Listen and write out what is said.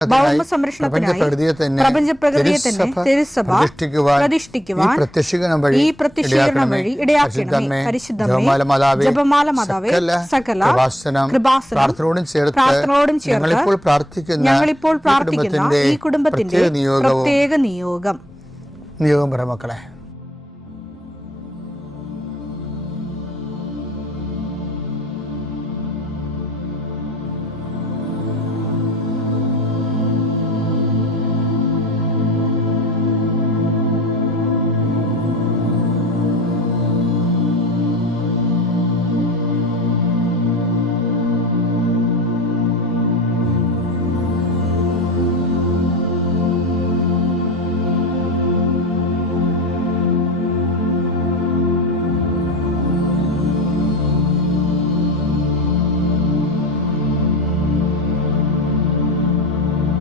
ഭൗമ സംരക്ഷണത്തിനായി പ്രപഞ്ച പ്രകൃതിയെ തന്നെ തിരുസഭ പ്രതിഷ്ഠിക്കുവാൻ ഈ പ്രത്യക്ഷീകരണം വഴി ഇടയാക്കണമേ. പരിശുദ്ധമേ, ജപമാല മാതാവേ, സകല കൃപാസനം പ്രാർത്ഥനയോടും ചേർത്ത് ഞങ്ങളിപ്പോൾ പ്രാർത്ഥിക്കുന്ന ഈ കുടുംബത്തിന്റെ പ്രത്യേക നിയോഗം. പറ മക്കളെ.